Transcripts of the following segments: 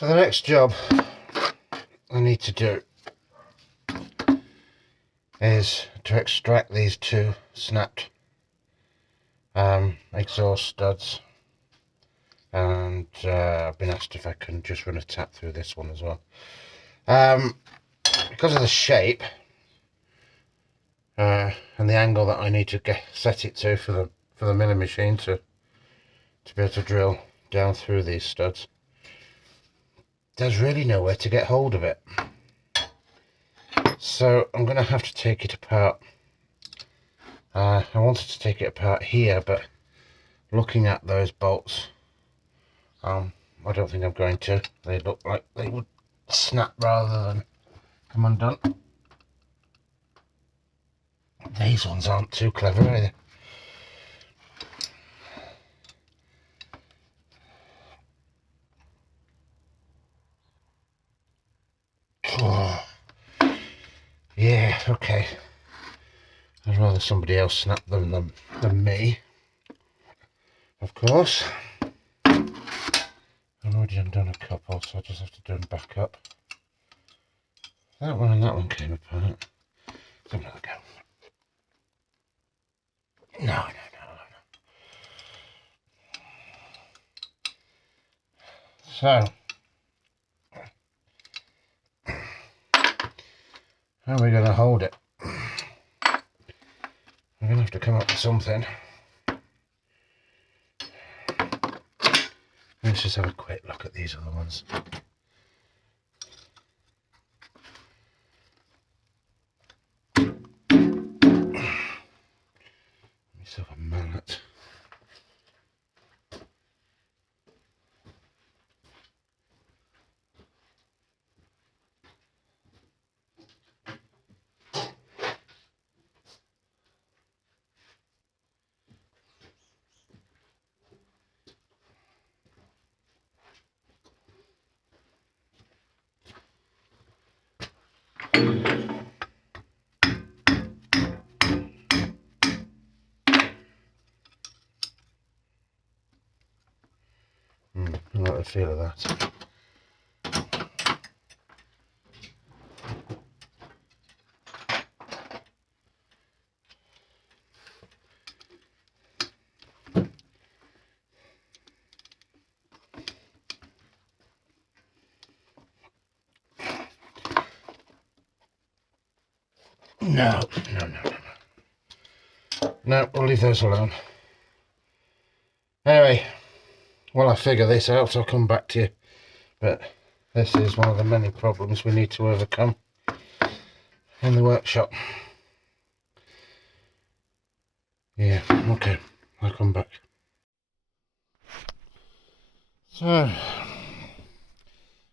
So the next job I need to do is to extract these two snapped exhaust studs, and I've been asked if I can just run a tap through this one as well. Because of the shape and the angle that I need to set it to for the milling machine to be able to drill down through these studs, there's really nowhere to get hold of it. So I'm going to have to take it apart. I wanted to take it apart here, but looking at those bolts, I don't think I'm going to. They look like they would snap rather than come undone. These ones aren't too clever either. Oh. Yeah, okay. I'd rather somebody else snap them than me, of course. I've already undone a couple, so I just have to do them back up. That one and that one came apart. Let's have another go. No. So, how are we going to hold it? We're going to have to come up with something. Let's just have a quick look at these other ones. Myself a mallet. I like the feel of that. No, we'll leave those alone. Anyway, while I figure this out, I'll come back to you. But this is one of the many problems we need to overcome in the workshop. Yeah, okay, I'll come back. So,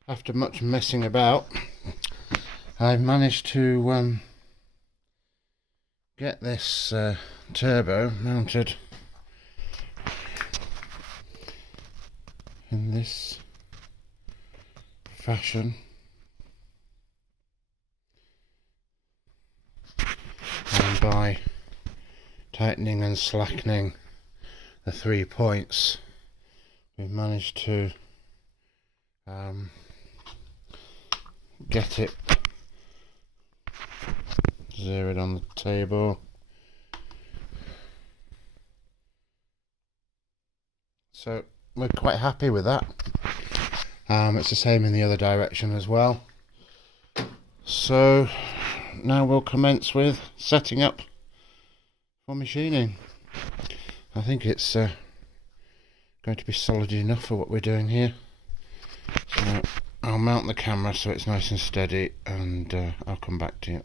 after much messing about, I've managed to get this turbo mounted in this fashion, and by tightening and slackening the 3 points, we've managed to get it zeroed on the table. So we're quite happy with that. It's the same in the other direction as well. So now we'll commence with setting up for machining. I think it's going to be solid enough for what we're doing here. So I'll mount the camera so it's nice and steady, and I'll come back to you.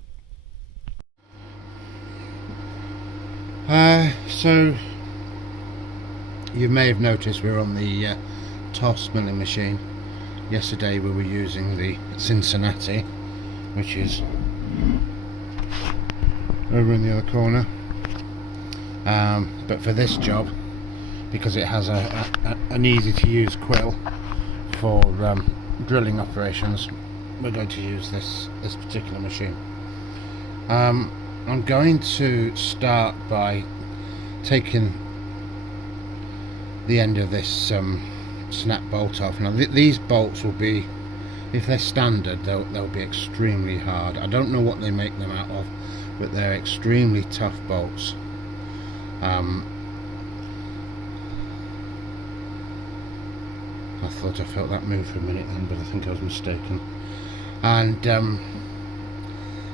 So you may have noticed we're on the TOS milling machine. Yesterday we were using the Cincinnati, which is over in the other corner. But for this job, because it has an easy to use quill for drilling operations, we're going to use this particular machine. I'm going to start by taking the end of this snap bolt off. Now these bolts will be, if they're standard, they'll be extremely hard. I don't know what they make them out of, but they're extremely tough bolts. I thought I felt that move for a minute then, but I think I was mistaken. And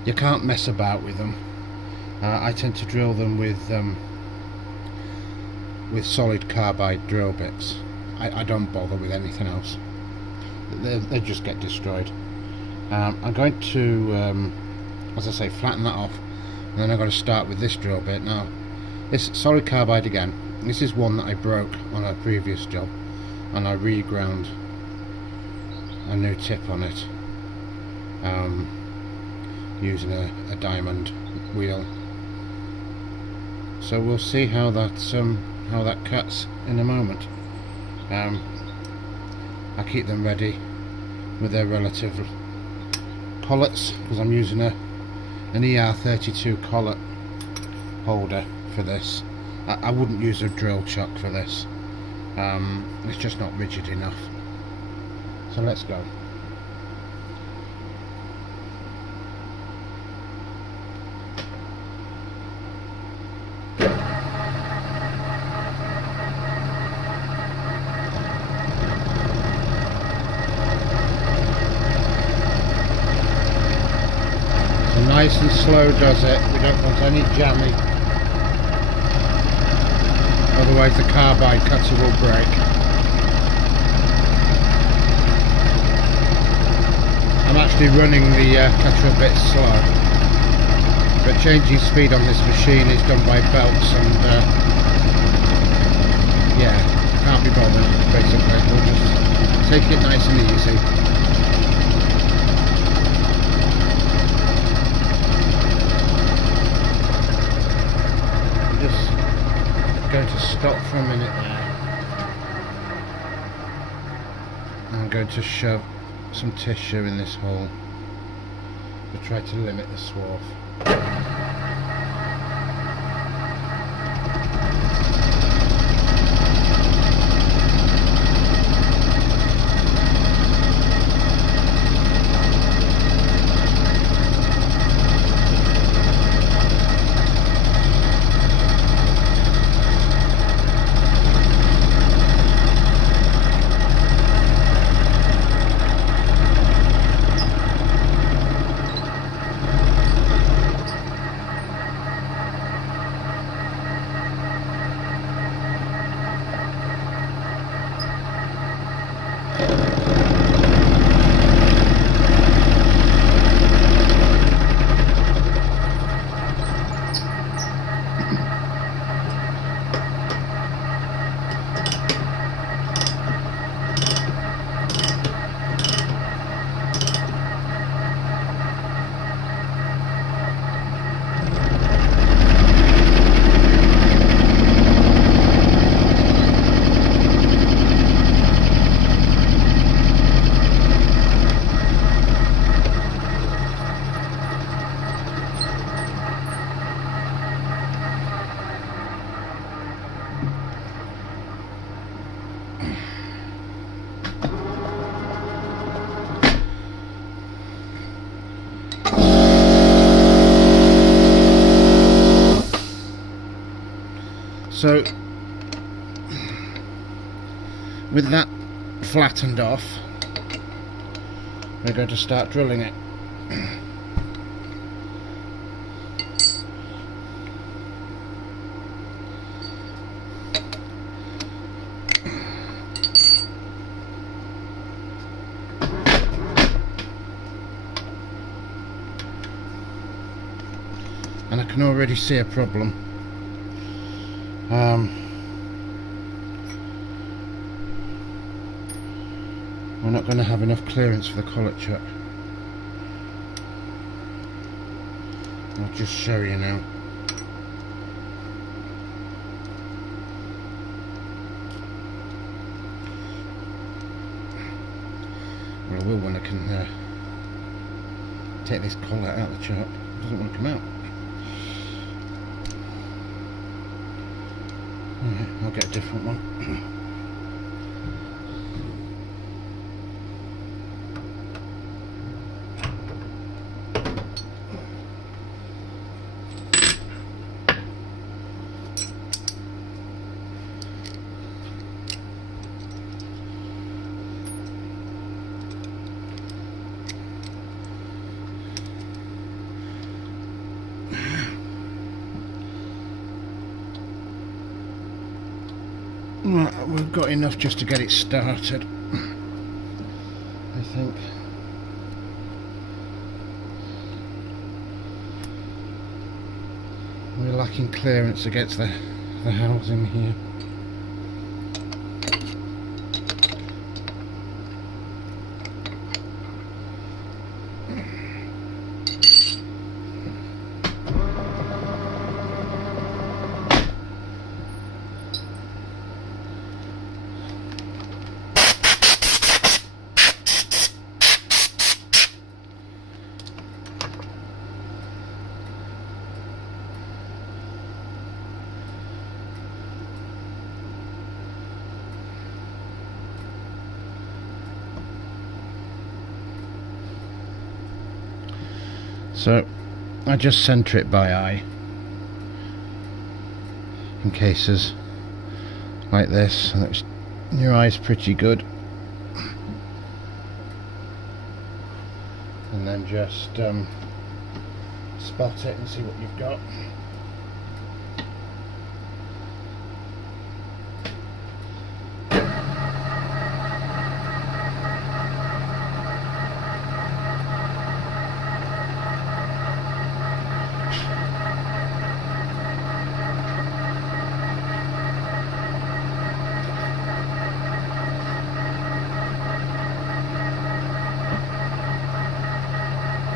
you can't mess about with them. I tend to drill them with solid carbide drill bits. I don't bother with anything else. They just get destroyed. I'm going to, as I say, flatten that off, and then I'm going to start with this drill bit. Now, this solid carbide again. This is one that I broke on a previous job, and I reground a new tip on it using a diamond wheel. So we'll see how that cuts in a moment. I keep them ready with their relative collets, because I'm using an ER32 collet holder for this. I wouldn't use a drill chuck for this. It's just not rigid enough. So let's go. Nice and slow does it. We don't want any jamming, otherwise the carbide cutter will break. I'm actually running the cutter a bit slow, but changing speed on this machine is done by belts, and yeah, can't be bothered basically. We'll just take it nice and easy. Going to stop for a minute there. I'm going to shove some tissue in this hole to try to limit the swarf. So with that flattened off, we're going to start drilling it. And I can already see a problem. We're not going to have enough clearance for the collet chuck. I'll just show you now. Well, I will when I can take this collet out of the chuck. It doesn't want to come out. I'll get a different one. Right, we've got enough just to get it started, I think. We're lacking clearance against the housing here. So I just centre it by eye in cases like this, and your eye's pretty good, and then just spot it and see what you've got.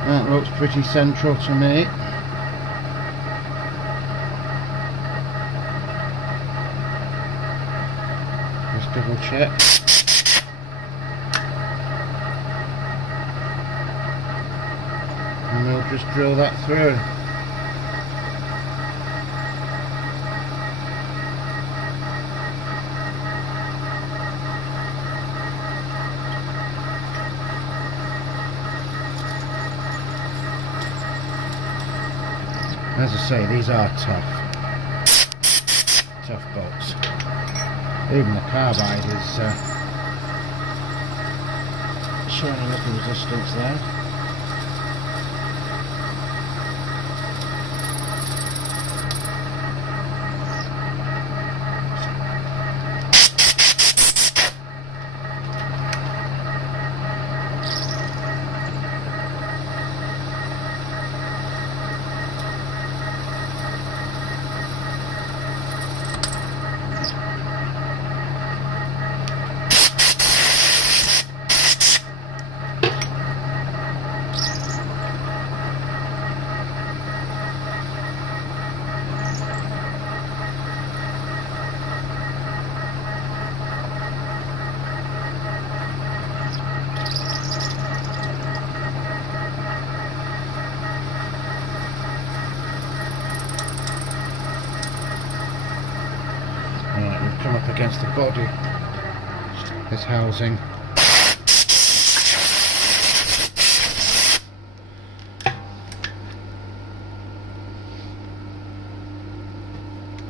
That looks pretty central to me. Just double check. And we'll just drill that through. As I say, these are tough bolts. Even the carbide is showing a little resistance there. Come up against the body, this housing.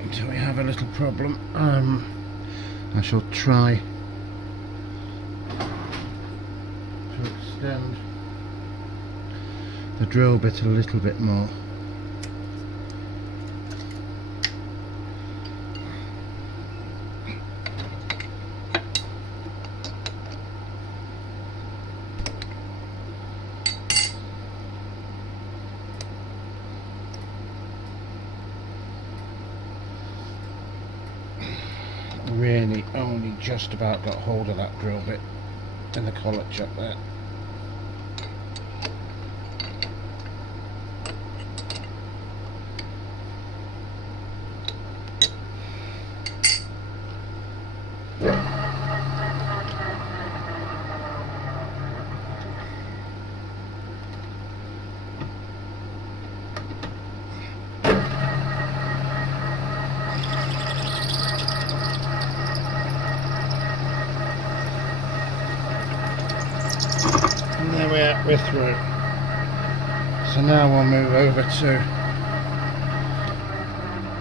Until we have a little problem, I shall try to extend the drill bit a little bit more. Really only just about got hold of that drill bit in the collet chuck there. And there we are, we're through. So now we'll move over to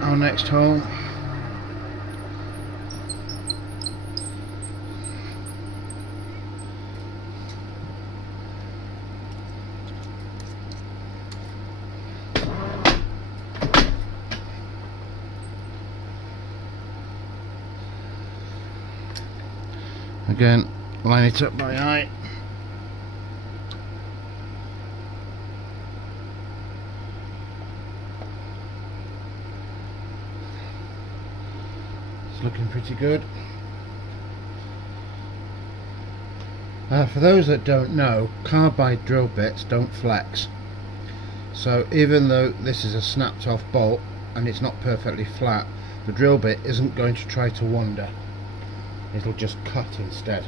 our next hole. Again, line it up by eye. It's looking pretty good. For those that don't know, carbide drill bits don't flex. So even though this is a snapped off bolt and it's not perfectly flat, the drill bit isn't going to try to wander. It'll just cut instead.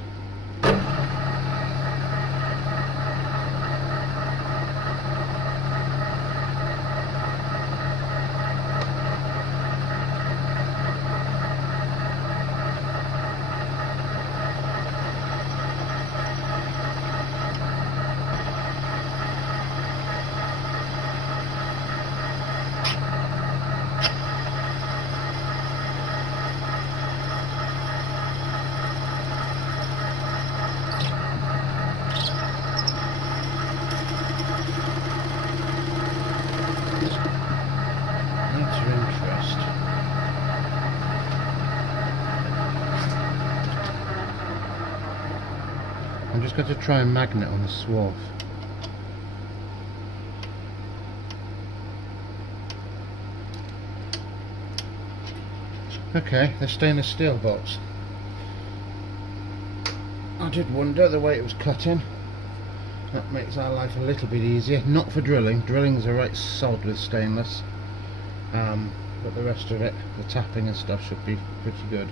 I'm just going to try a magnet on the swarf. Okay, they're stainless steel bolts. I did wonder the way it was cutting. That makes our life a little bit easier. Not for drilling. Drilling's a right sod with stainless. But the rest of it, the tapping and stuff, should be pretty good.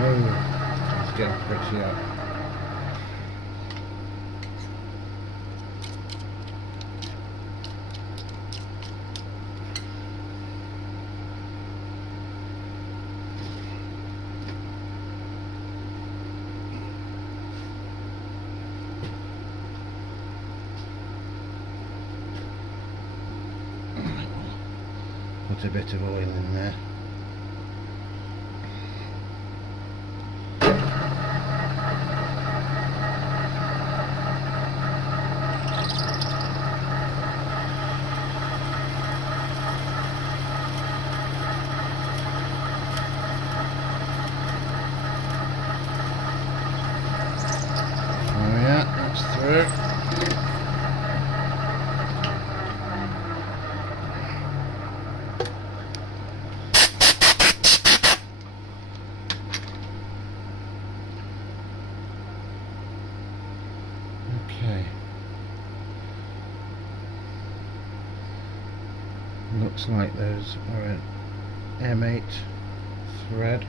It's getting pretty up. Put a bit of oil in there. Through. Okay. Looks like those are an M8 thread.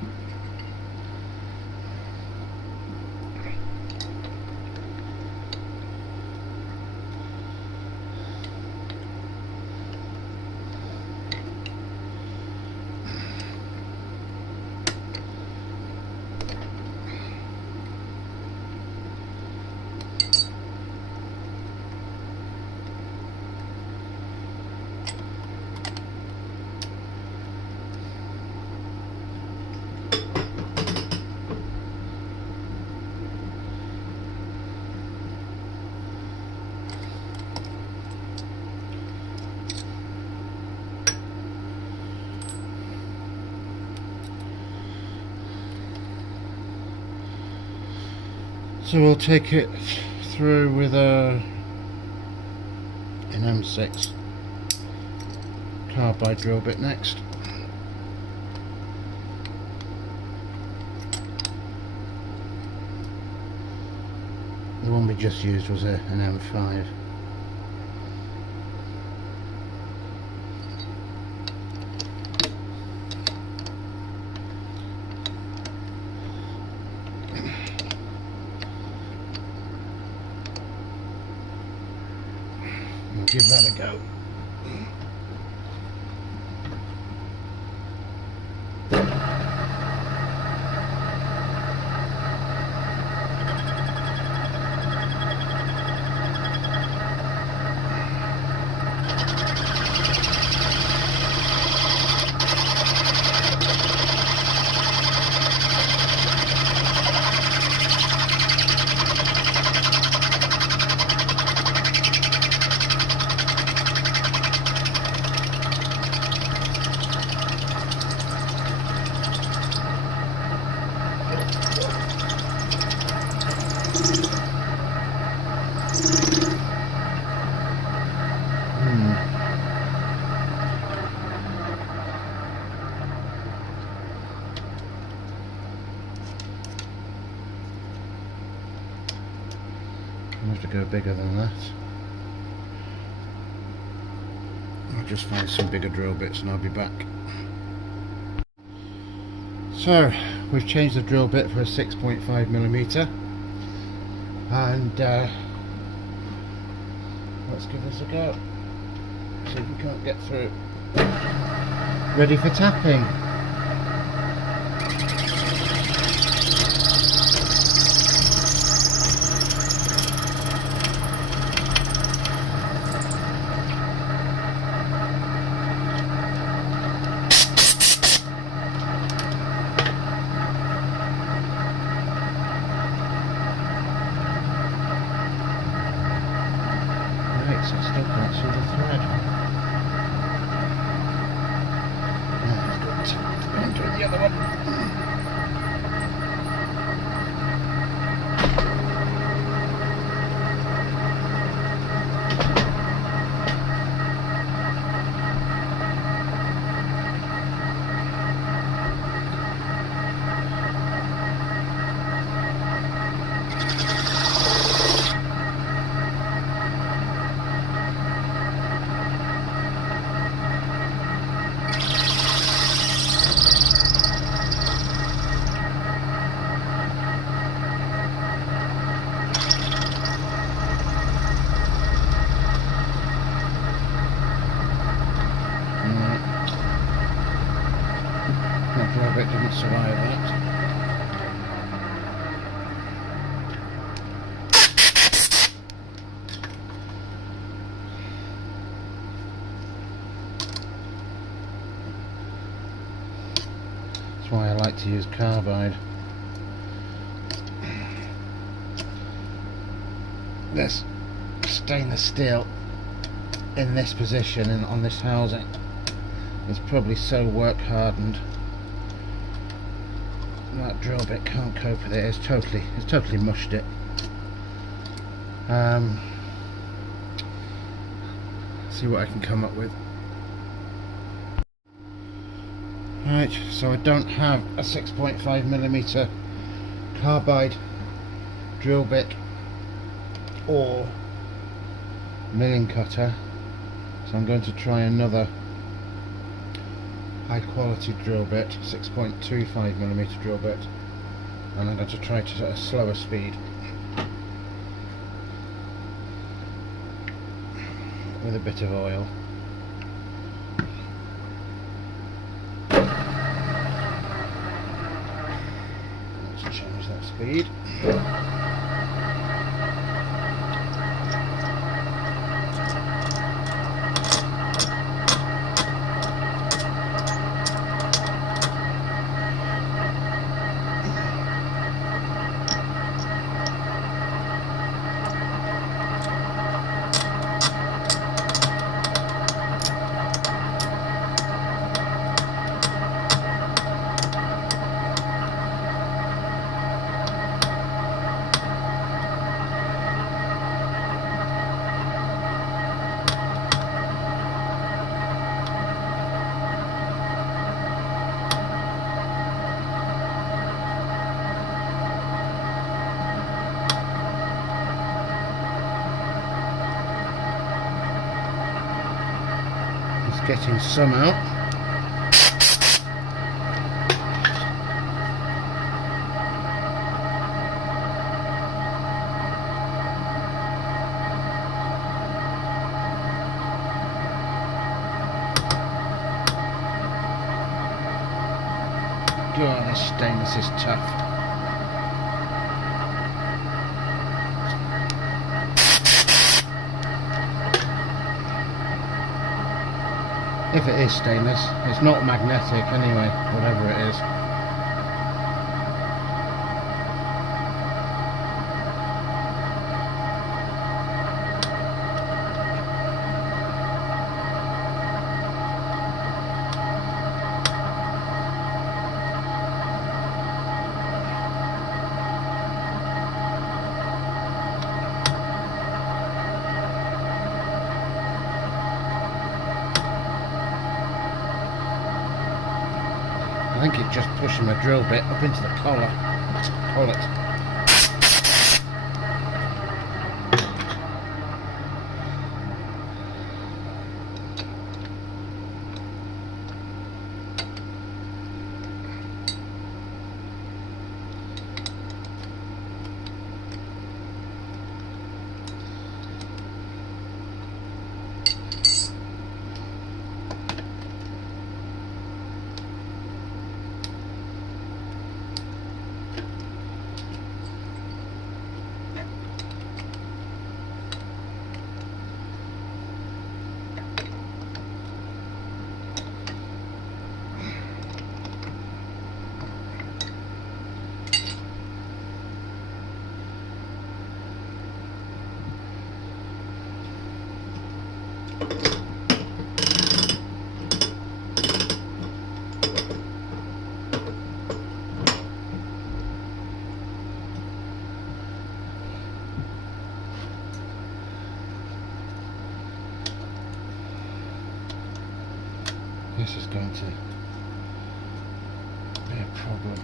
So we'll take it through with an M6 carbide drill bit next. The one we just used was an M5. We'll give that a go. I have to go bigger than that. I'll just find some bigger drill bits and I'll be back. So we've changed the drill bit for a 6.5mm and let's give this a go. See if we can't get through. Ready for tapping. Right, so I still can't see the thread. I'm doing the other one. That drill bit didn't survive that. That's why I like to use carbide. This stainless steel in this position and on this housing is probably so work hardened that drill bit can't cope with it. It's totally mushed it. See what I can come up with. Right, so I don't have a 6.5mm carbide drill bit or milling cutter, so I'm going to try another high quality drill bit, 6.25mm drill bit, and I'm going to try it at a slower speed with a bit of oil. Let's change that speed. Getting some out. God, this stainless is tough. If it is stainless, it's not magnetic anyway, whatever it is. I think it's just pushing my drill bit up into the collar. Collet. This is going to be a problem.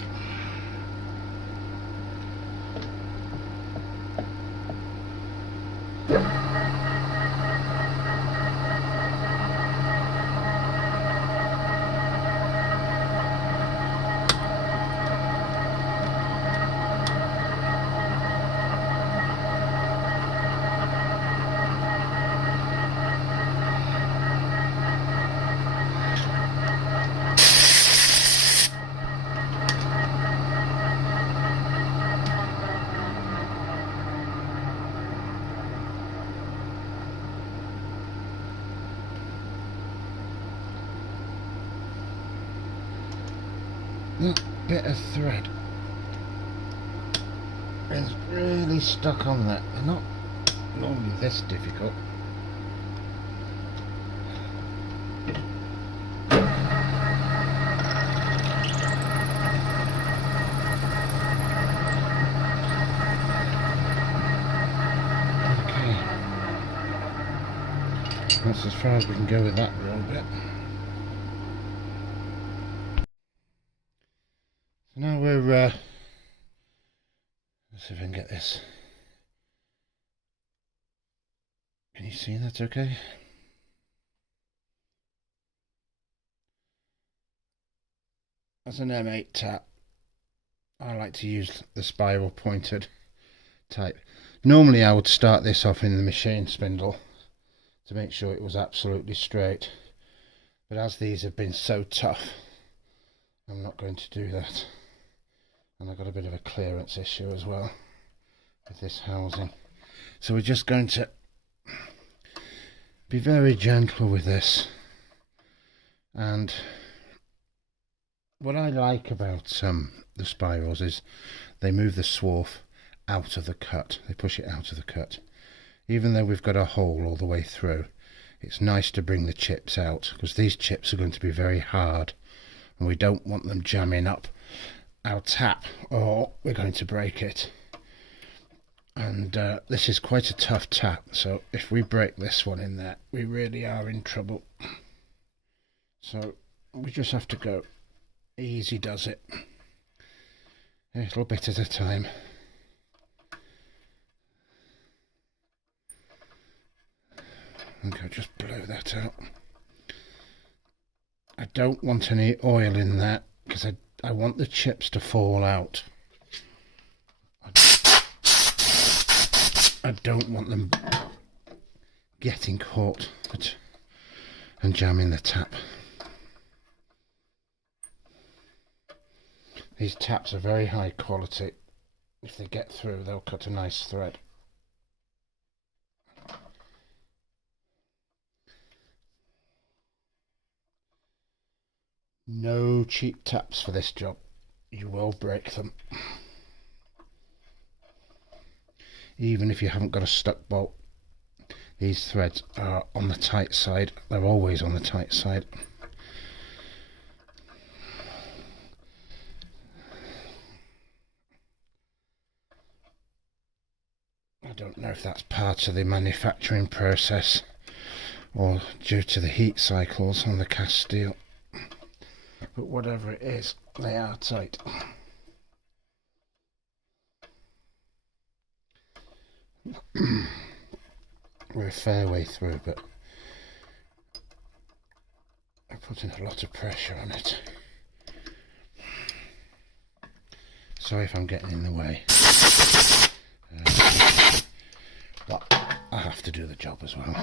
That bit of thread is really stuck on that. They're not normally this difficult. Okay, that's as far as we can go with that drill bit. So now we're let's see if I can get this. Can you see that okay? As an M8 tap, I like to use the spiral pointed type. Normally I would start this off in the machine spindle to make sure it was absolutely straight, but as these have been so tough, I'm not going to do that. And I've got a bit of a clearance issue as well with this housing, so we're just going to be very gentle with this. And what I like about the spirals is they move the swarf out of the cut. They push it out of the cut. Even though we've got a hole all the way through, it's nice to bring the chips out, because these chips are going to be very hard and we don't want them jamming up our tap or we're going to break it. And this is quite a tough tap, so if we break this one in there, we really are in trouble. So we just have to go easy does it, a little bit at a time. Okay, just blow that out. I don't want any oil in that because I want the chips to fall out. I don't want them getting caught and jamming the tap. These taps are very high quality. If they get through, they'll cut a nice thread. No cheap taps for this job. You will break them. Even if you haven't got a stuck bolt, these threads are on the tight side. They're always on the tight side. I don't know if that's part of the manufacturing process or due to the heat cycles on the cast steel, but whatever it is, They are tight. We're a fair way through, but I'm putting a lot of pressure on it. Sorry if I'm getting in the way. But I have to do the job as well.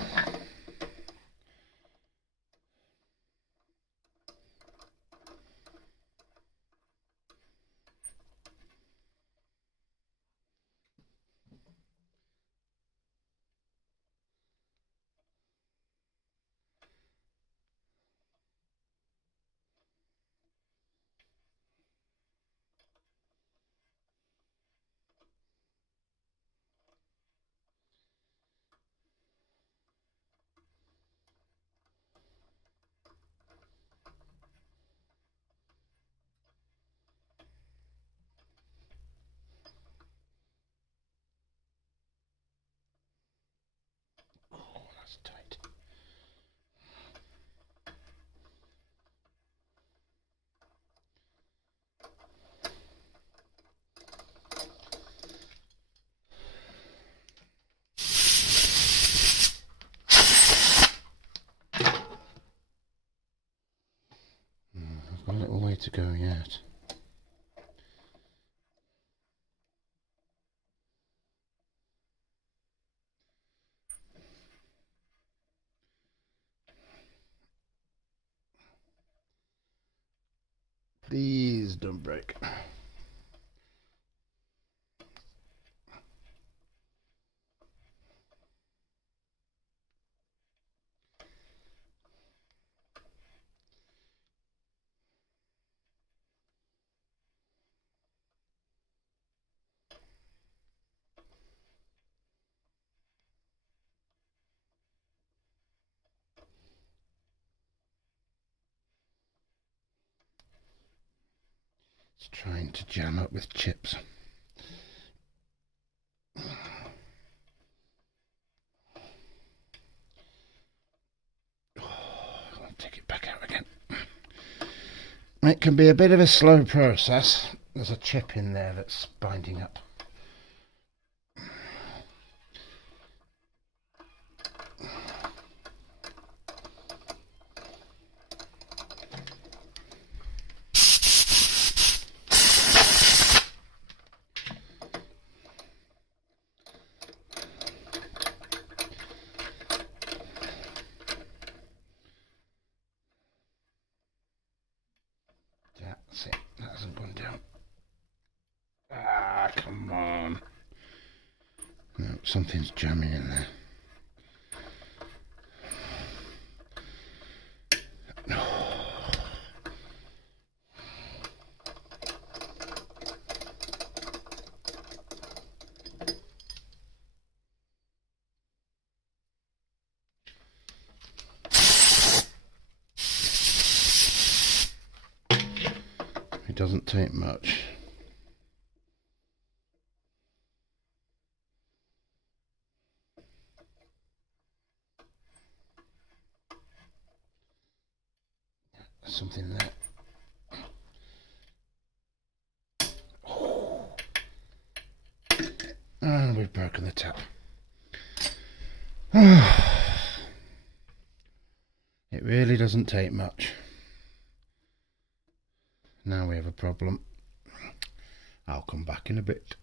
Oh, that's tight. I've got a little way to go yet. Please don't break. It's trying to jam up with chips. I'll take it back out again. It can be a bit of a slow process. There's a chip in there that's binding up. That's it. That hasn't gone down. Ah, come on. No, something's jamming in there. It doesn't take much. Something there. Oh. And we've broken the tap. It really doesn't take much. Now we have a problem. I'll come back in a bit.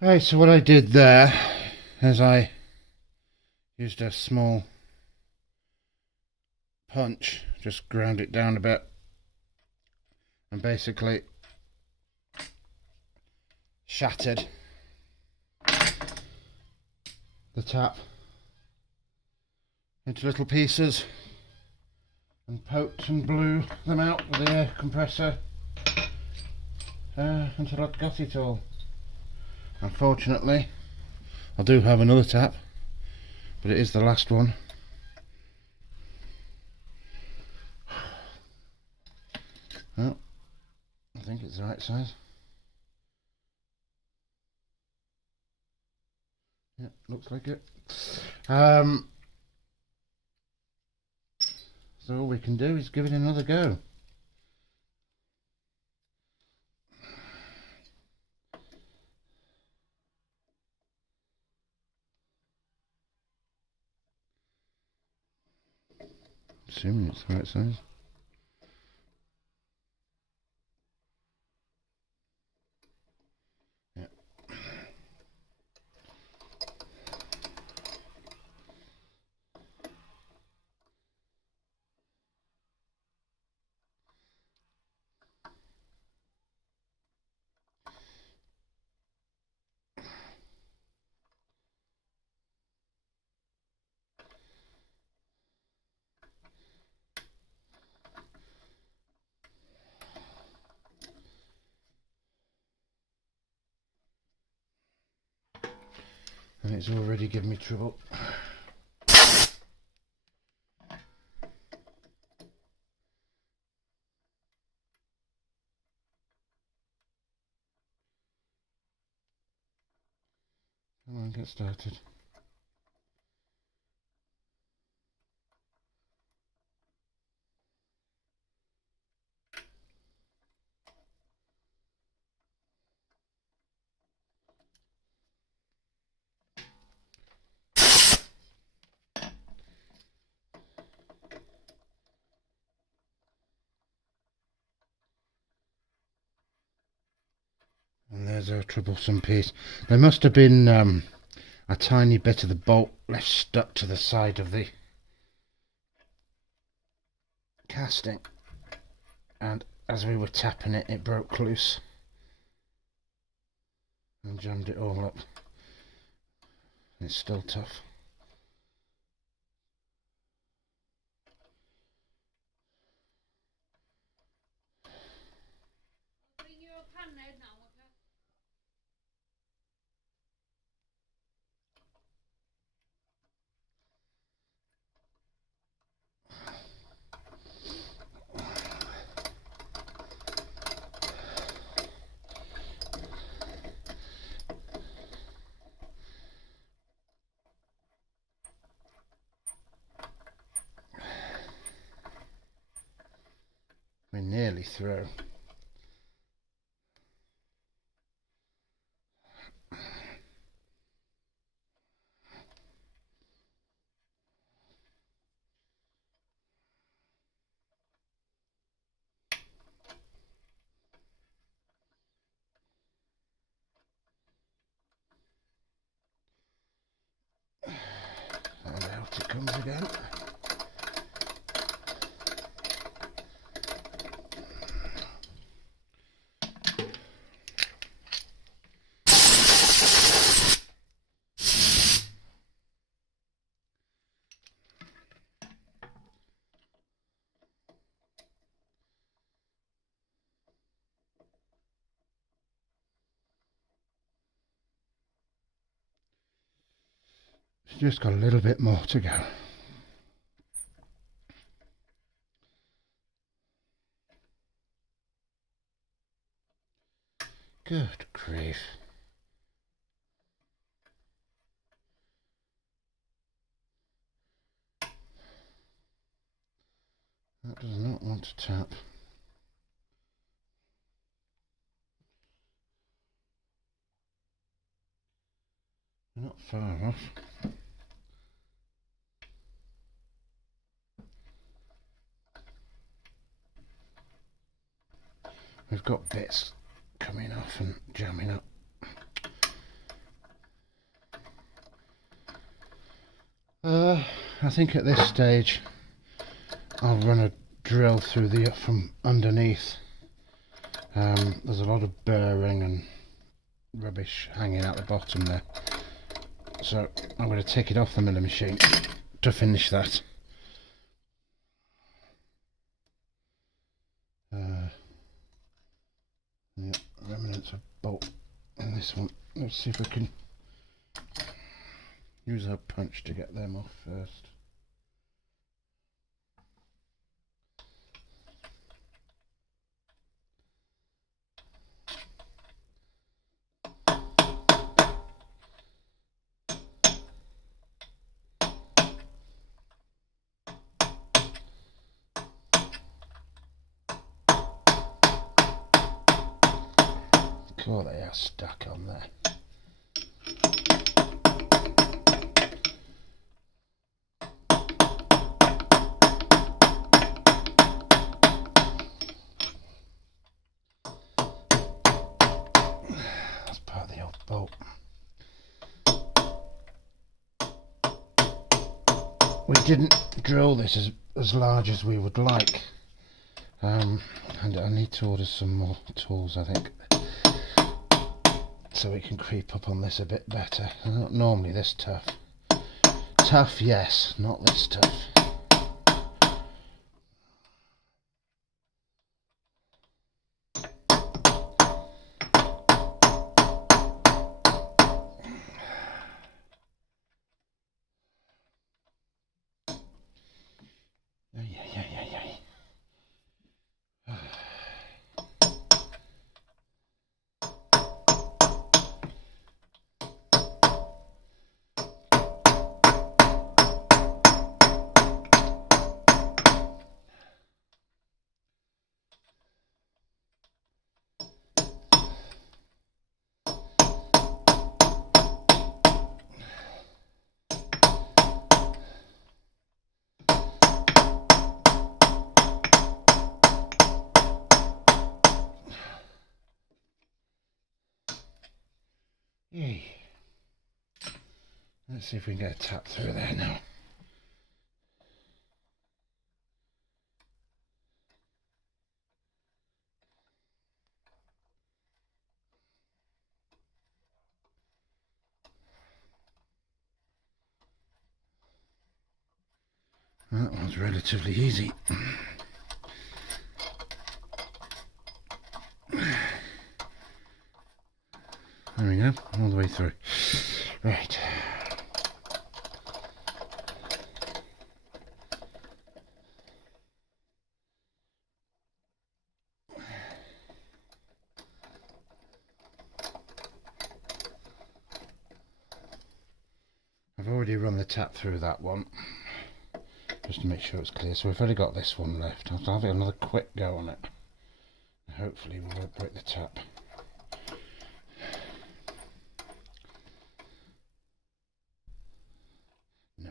Right, so what I did there is I used a small punch, just ground it down a bit, and basically shattered the tap into little pieces and poked and blew them out with the air compressor until I'd got it all. Unfortunately, I do have another tap, but it is the last one. Well, I think it's the right size. Yeah, looks like it. So all we can do is give it another go. Assuming it's the right size. Yeah. And it's already given me trouble. Come on, get started. And there's our troublesome piece. There must have been a tiny bit of the bolt left stuck to the side of the casting, and as we were tapping it, it broke loose and jammed it all up. It's still tough. We're nearly through. And out it comes again. It's just got a little bit more to go. Good grief. That does not want to tap. Not far off. We've got bits coming off and jamming up. I think at this stage I'll run a drill through from underneath. There's a lot of bearing and rubbish hanging out the bottom there, so I'm going to take it off the milling machine to finish that. Yeah, remnants of bolt in this one. Let's see if we can use our punch to get them off first. Oh, they are stuck on there. That's part of the old bolt. We didn't drill this as large as we would like, and I need to order some more tools, I think, so we can creep up on this a bit better. I'm not normally this tough. Tough, yes, not this tough. Yay. Let's see if we can get a tap through there now. That one's relatively easy. There we go, all the way through. Right. I've already run the tap through that one, just to make sure it's clear. So we've only got this one left. I'll have another quick go on it. Hopefully we won't break the tap. No.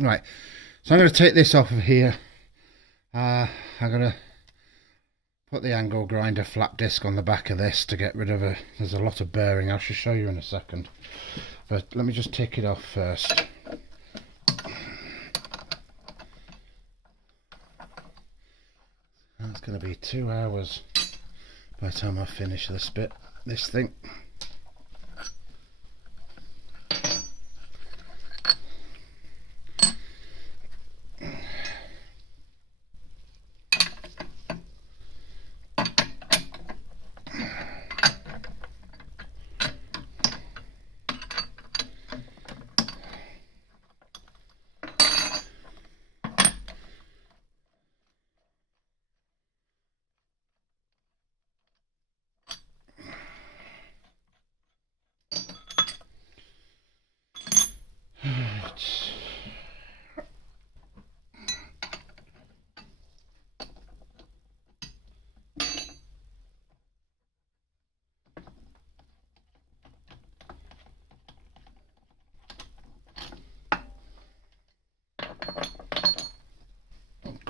Right, so I'm going to take this off of here. I'm going to put the angle grinder flat disc on the back of this to get rid of there's a lot of bearing. I shall show you in a second, but let me just take it off first. It's going to be 2 hours by the time I finish this thing.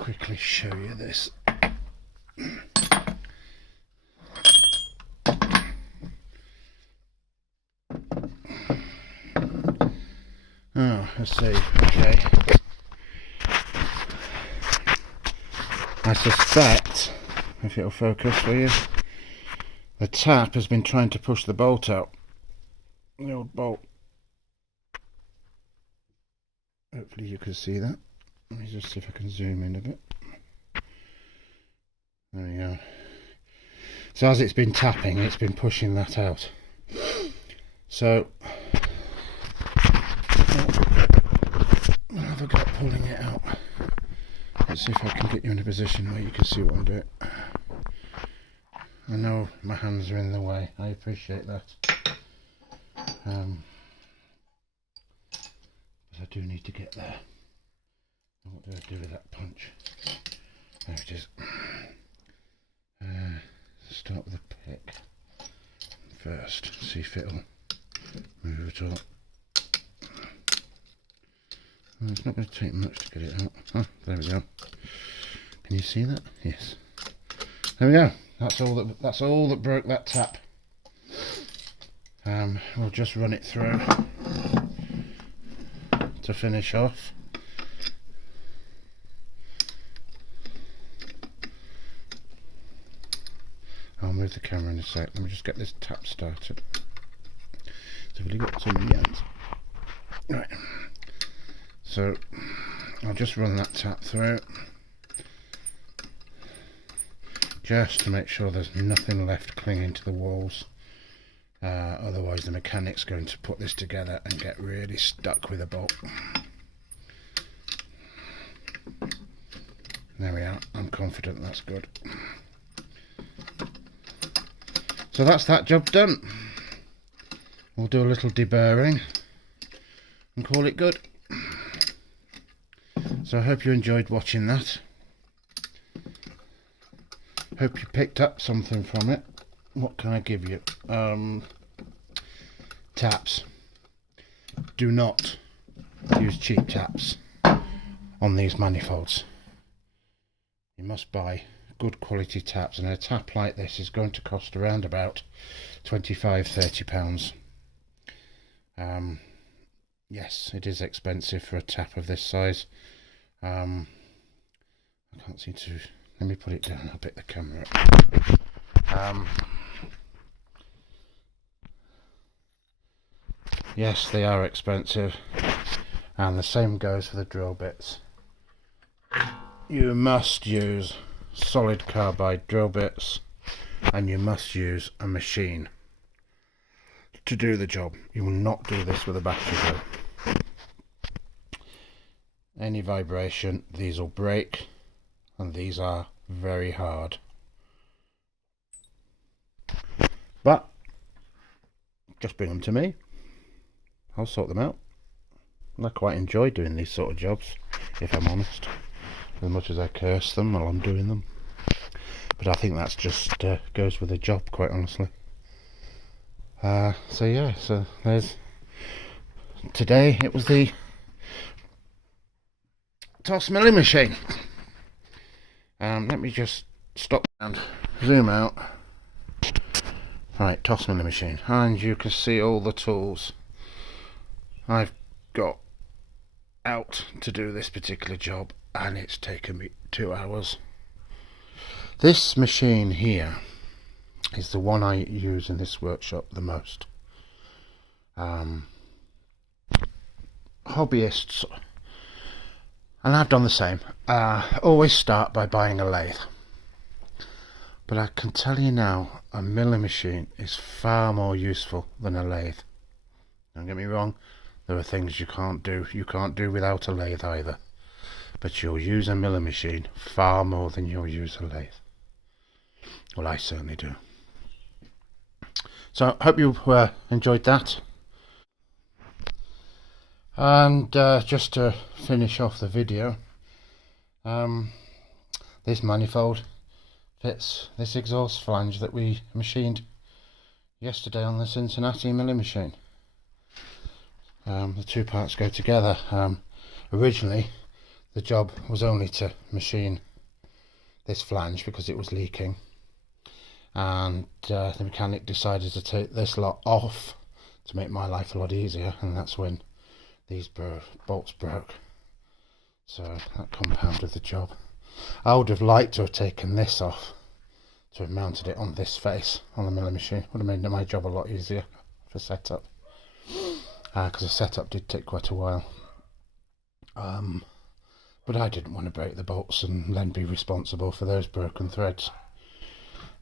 quickly show you this. Oh, let's see. Okay. I suspect, if it'll focus for you, the tap has been trying to push the bolt out. The old bolt. Hopefully you can see that. Let me just see if I can zoom in a bit. There we go. So as it's been tapping, it's been pushing that out. So I'll have a go at pulling it out. Let's see if I can get you in a position where you can see what I'm doing. I know my hands are in the way. I appreciate that. But I do need to get there. And what do I do with that punch? There it is. Start with a pick first. See if it'll move at all. Well, it's not going to take much to get it out. Oh, there we go. Can you see that? Yes. There we go. That's all that broke that tap. We'll just run it through to finish off. I'll move the camera in a sec. Let me just get this tap started. So we've got some ends. Right. So I'll just run that tap through, just to make sure there's nothing left clinging to the walls. Otherwise the mechanic's going to put this together and get really stuck with a bolt. There we are. I'm confident that's good. So that's that job done. We'll do a little deburring and call it good. So I hope you enjoyed watching that. Hope you picked up something from it. What can I give you? Taps. Do not use cheap taps on these manifolds. You must buy good quality taps, and a tap like this is going to cost around about £25–30. Yes, it is expensive for a tap of this size. I can't seem to. Let me put it down. I'll pick the camera up. Yes, they are expensive, and the same goes for the drill bits. You must use solid carbide drill bits, and you must use a machine to do the job. You will not do this with a battery drill. Any vibration, these will break, and these are very hard. But just bring them to me. I'll sort them out. And I quite enjoy doing these sort of jobs, if I'm honest, as much as I curse them while I'm doing them. But I think that's just goes with the job, quite honestly. So yeah, so there's today. It was the TOS Milling Machine. Let me just stop and zoom out. Right, TOS Milling Machine, and you can see all the tools I've got out to do this particular job, and it's taken me 2 hours. This machine here is the one I use in this workshop the most. Hobbyists, and I've done the same, always start by buying a lathe. But I can tell you now, a milling machine is far more useful than a lathe. Don't get me wrong, there are things you can't do without a lathe either. But you'll use a milling machine far more than you'll use a lathe. Well, I certainly do. So I hope you enjoyed that. And just to finish off the video, this manifold fits this exhaust flange that we machined yesterday on the Cincinnati milling machine. The two parts go together. Originally The job was only to machine this flange because it was leaking, and the mechanic decided to take this lot off to make my life a lot easier, and that's when these bolts broke. So that compounded the job. I would have liked to have taken this off, to have mounted it on this face on the milling machine. Would have made my job a lot easier for setup, because the setup did take quite a while. But I didn't want to break the bolts and then be responsible for those broken threads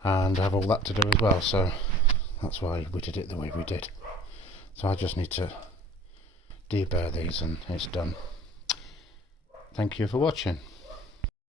and have all that to do as well, so that's why we did it the way we did. So I just need to deburr these and it's done. Thank you for watching.